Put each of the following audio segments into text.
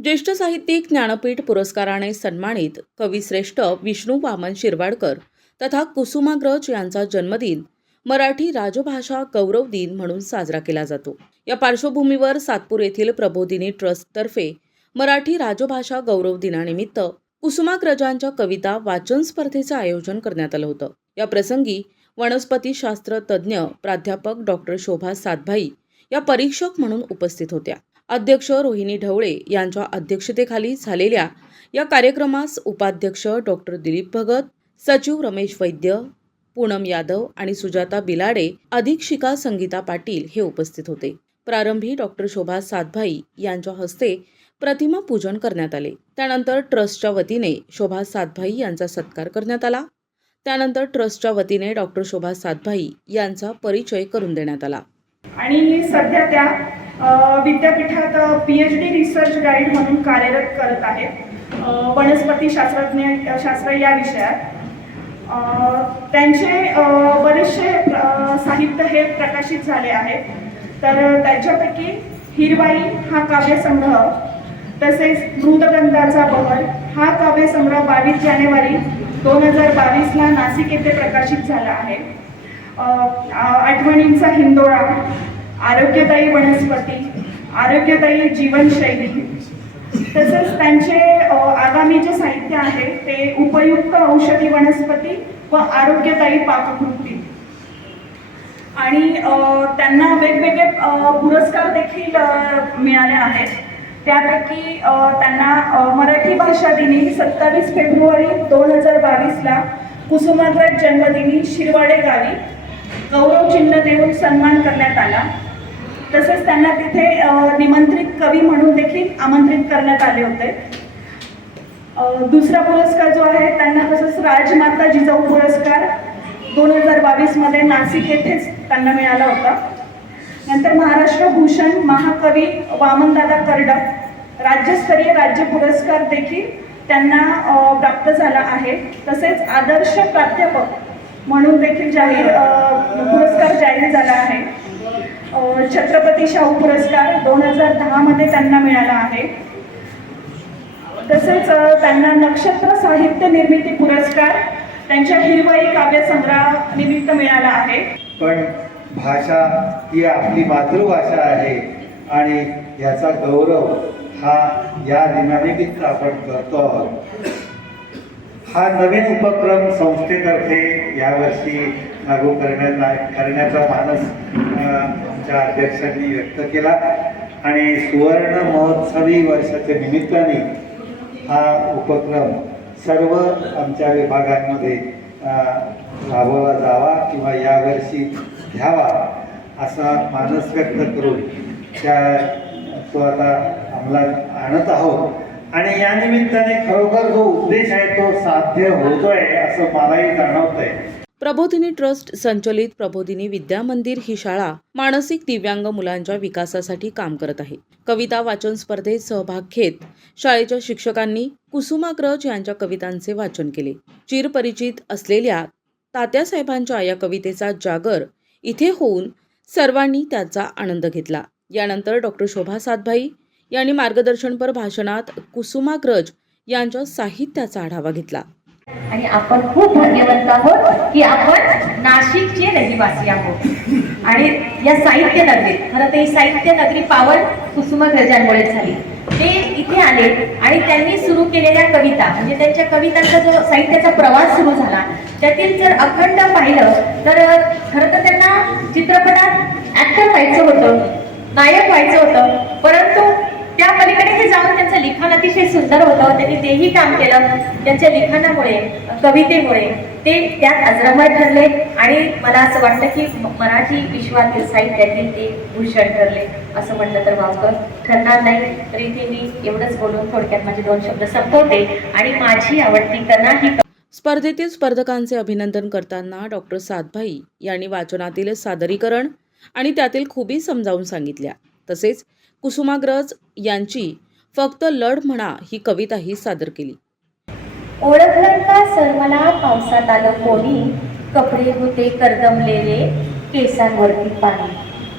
ज्येष्ठ साहित्यिक ज्ञानपीठ पुरस्काराने सन्मानित कविश्रेष्ठ विष्णू वामन शिरवाडकर तथा कुसुमाग्रज यांचा जन्मदिन मराठी राजभाषा गौरव दिन म्हणून साजरा केला जातो। या पार्श्वभूमीवर सातपूर येथील प्रबोधिनी ट्रस्टतर्फे मराठी राजभाषा गौरव दिनानिमित्त कुसुमाग्रजांच्या कविता वाचन स्पर्धेचे आयोजन करण्यात आलं होतं। या प्रसंगी वनस्पतीशास्त्र तज्ज्ञ प्राध्यापक डॉक्टर शोभा सातभाई या परीक्षक म्हणून उपस्थित होत्या। अध्यक्ष रोहिणी ढवळे यांच्या अध्यक्षतेखाली झालेल्या या कार्यक्रमास उपाध्यक्ष डॉक्टर दिलीप भगत, सचिव रमेश वैद्य, पूनम यादव आणि सुजाता बिलाडे, अधीक्षिका संगीता पाटील हे उपस्थित होते। प्रारंभी डॉक्टर शोभा सातभाई यांच्या हस्ते प्रतिमा पूजन करण्यात आले। त्यानंतर ट्रस्टच्या वतीने शोभा सातभाई यांचा सत्कार करण्यात आला। त्यानंतर ट्रस्टच्या वतीने डॉक्टर शोभा सातभाई यांचा परिचय करून देण्यात आला। आणि सध्या त्या विद्यापीठात PhD रिसर्च गाईड म्हणून कार्यरत करत आहेत वनस्पती शास्त्र या विषयात। त्यांचे बरेचसे साहित्य हे प्रकाशित झाले आहेत। तर त्याच्यापैकी हिरवाई हा काव्यसंग्रह, तसेच मृदगंधाचा बहर हा काव्यसंग्रह 22 जानेवारी 2022 ला नाशिक येथे प्रकाशित झाला आहे। आठवणींचा हिंदोळा, आरोग्यदायी वनस्पती, आरोग्यदायी जीवनशैली, तसेच त्यांचे आगामी जे साहित्य आहे ते उपयुक्त औषधी वनस्पती व आरोग्यदायी पाककृती। आणि त्यांना वेगवेगळे पुरस्कार देखील मिळाले आहेत। त्यापैकी त्यांना मराठी भाषा दिनी 27 फेब्रुवारी 2022 ला कुसुमाग्रज जन्मदिनी शिरवाडे गावी गौरव चिन्ह देऊन सन्मान करण्यात आला। तसेच त्यांना तिथे निमंत्रित कवी म्हणून देखील आमंत्रित करण्यात आले होते। दुसरा पुरस्कार जो आहे त्यांना तसंच राजमाता जिजाऊ पुरस्कार 2022 मध्ये नाशिक येथेच त्यांना मिळाला होता। नंतर महाराष्ट्र भूषण महाकवी वामनदादा कर्डक राज्यस्तरीय राज्य पुरस्कार देखील त्यांना प्राप्त झाला आहे। तसेच आदर्श प्राध्यापक म्हणून देखील पुरस्कार जाहीर झाला आहे। छत्रपती शाहू पुरस्कार 2010 मध्ये त्यांना मिळाला आहे। तसेच त्यांना नक्षत्र साहित्य निर्मिती पुरस्कार त्यांच्या हिरवाई काव्यसंग्रह निमित्त मिळाला आहे। पण भाषा ही आपली मातृभाषा आहे आणि याचा गौरव हा या दिनानिमित्त आपण करतो आहोत। हा नवीन उपक्रम संस्थेतर्फे यावर्षी लागू करण्याचा मानस आमच्या अध्यक्षांनी व्यक्त केला आणि सुवर्ण महोत्सवी वर्षाच्या निमित्ताने हा उपक्रम सर्व आमच्या विभागांमध्ये राबवला जावा किंवा यावर्षी घ्यावा असा मानस व्यक्त करून तो आता अंमलात आणत आहोत। आणि या निमित्ताने खरोखर जो उद्देश आहे तो साध्य होतोय असं मलाही जाणवतंय। प्रबोधिनी ट्रस्ट संचलित प्रबोधिनी विद्या मंदिर ही शाळा मानसिक दिव्यांग मुलांच्या विकासासाठी काम करत आहे। कविता वाचन स्पर्धेत सहभाग घेत शाळेच्या शिक्षकांनी कुसुमाग्रज यांच्या कवितांचे वाचन केले। चिरपरिचित असलेल्या तात्यासाहेबांच्या या कवितेचा जागर इथे होऊन सर्वांनी त्याचा आनंद घेतला। यानंतर डॉक्टर शोभा सातभाई यांनी मार्गदर्शनपर भाषणात कुसुमाग्रज यांच्या साहित्याचा आढावा घेतला। आणि आपण खूप भाग्यवंत आहोत की आपण नाशिकचे रहिवासी आहोत। आणि या साहित्य नगरीत, खरं तर ही साहित्य नगरी पावन कुसुमाग्रजांमुळे झाली। ते इथे आले आणि त्यांनी सुरू केलेल्या कविता म्हणजे त्यांच्या कवितांचा जो साहित्याचा प्रवास सुरू झाला त्यातील जर अखंड पाहिलं तर खरं तर त्यांना चित्रपटात ऍक्टर व्हायचं होतं, नायक व्हायचं होतं, परंतु त्या पलीकडे हे जाऊन त्यांचं लिखाण अतिशय सुंदर होतं। त्यांनी तेही काम केलं। त्यांच्या लिखाणामुळे, कवितेमुळे ते त्यात अजरामर ठरले आणि मला असं वाटतं की मराठी विश्वातील साहित्यातील ते भूषण ठरले असं म्हटलं तर वावगं ठरणार नाही। तर इथे मी एवढंच बोलून थोडक्यात माझे 2 शब्द संपवते आणि माझी आवडती कथा ही स्पर्धेतील स्पर्धकांचे अभिनंदन करताना डॉक्टर सातभाई यांनी वाचनातील सादरीकरण आणि त्यातील खुबी समजावून सांगितल्या। तसेच कुसुमाग्रज यांची फक्त लढ म्हणा ही कविताही सादर केली। ओळखलं का सर मला पावसात आलं कोणी, कपडे होते कर्दमलेले केसांवरती पाणी,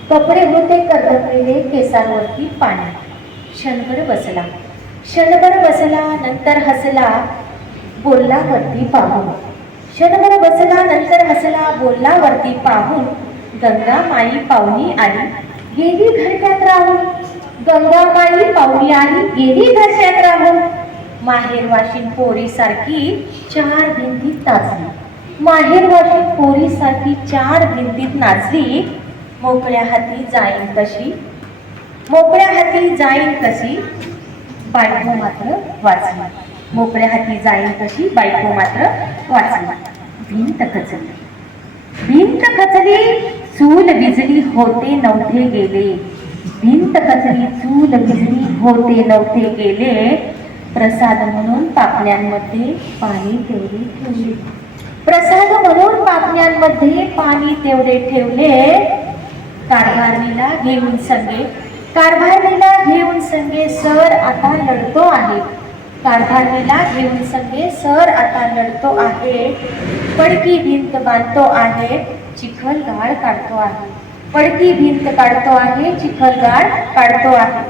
कपडे होते कर्दमलेले केसांवरती पाणी, क्षणभर बसला क्षणभर बसला नंतर हसला, बोलला वरती पाहून. क्षणभर बसला नंतर हसला, बोलला वरती पाहून. गंगा माई पाहुणी आली, गेली घरट्यात राहून. गंगा माई पाहुणी आली, गेली घरट्यात राहून. माहेर वाशिन पोरी सारखी चार भिंतीत नाचली. माहेर वाशिन पोरी सारखी चार भिंतीत नाचली. मोकळ्या हाती जाईन कशी, मोकळ्या हाती जाईन कशी, बायको मात्र वाचली. मोकळ्या हाती जाईन कशी, बायको मात्र वाचली. भिंत खचली, भिंत खचली, चूल विजली, होते नव्हते गेले. भिंत खचली, चूल विजली, होते नव्हते गेले. प्रसाद म्हणून पापण्यांमध्ये पाणी तेवढे ठेवले. प्रसाद म्हणून पापण्यांमध्ये पाणी तेवढे ठेवले. कारभारणीला घेऊन संगे, कारभारणीला घेऊन संगे सर आता लढतो आहे. कारभारणीला घेऊन संगे सर आता लढतो आहे. पडकी भिंत बांधतो आहे, चिखलगाळ काढतो आहे. पडकी भिंत काढतो आहे, चिखलगाळ काढतो आहे.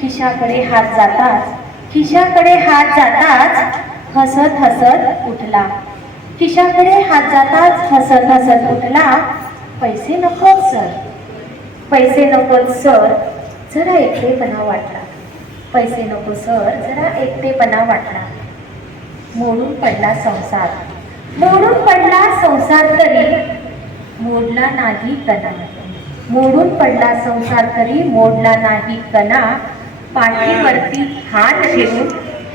खिशाकडे हात जाताच, खिशाकडे हात जाताच हसत हसत उठला. खिशाकडे हात जाताच हसत हसत उठला. पैसे नकोत सर, पैसे नकोत सर, जरा एकटेपणा वाटला. पैसे नको सर, जरा एकटेपणा वाटला. मोडून पडला संसार, मोडून पडला संसार तरी मोडला नाही कणा. मोडून पडला संसार तरी मोडला नाही कणा. पाठीवरती हात ठेवून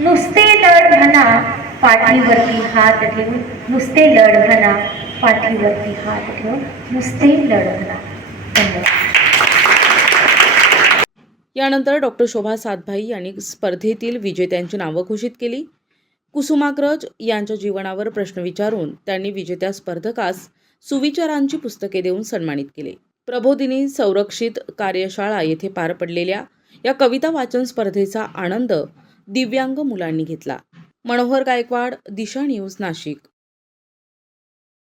नुसते लढ म्हणा. पाठीवरती हात ठेवून नुसते लढ म्हणा. पाठीवरती हात ठेवून नुसते लढ म्हणा. धन्यवाद. यानंतर डॉक्टर शोभा सातभाई यांनी स्पर्धेतील विजेत्यांची नावं घोषित केली. कुसुमाग्रज यांच्या जीवनावर प्रश्न विचारून त्यांनी विजेत्या स्पर्धकास सुविचारांची पुस्तके देऊन सन्मानित केले. प्रबोधिनी संरक्षित कार्यशाळा येथे पार पडलेल्या या कविता वाचन स्पर्धेचा आनंद दिव्यांग मुलांनी घेतला. मनोहर गायकवाड, दिशा न्यूज, नाशिक.